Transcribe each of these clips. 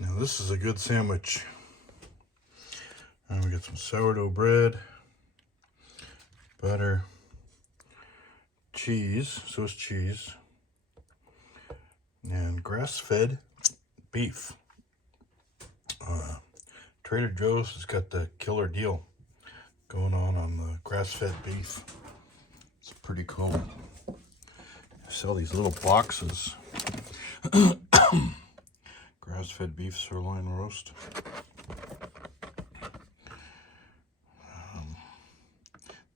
Now this is a good sandwich. And we got some sourdough bread, butter, cheese, Swiss cheese, and grass-fed beef. Trader Joe's has got the killer deal going on the grass-fed beef. It's pretty cool. They sell these little boxes. Grass-fed beef sirloin roast.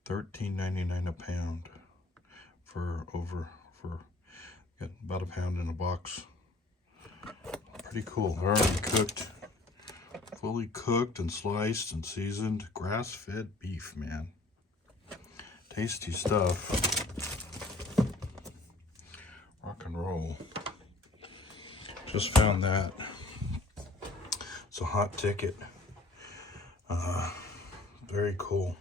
$13.99 a pound for got about a pound in a box. Pretty cool. Already cooked, fully cooked and sliced and seasoned grass-fed beef, man. Tasty stuff. Rock and roll. Just found that. It's a hot ticket. Very cool.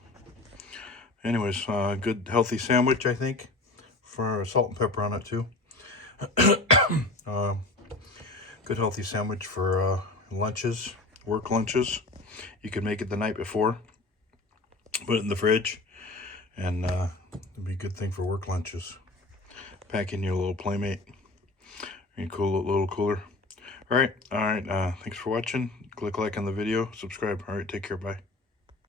Anyways, good healthy sandwich, I think, for salt and pepper on it too. Good healthy sandwich for lunches, work lunches. You can make it the night before, put it in the fridge, and it'd be a good thing for work lunches. Pack in your little Playmate, your cool little cooler. All right. Thanks for watching. Click like on the video, subscribe. All right, take care. Bye.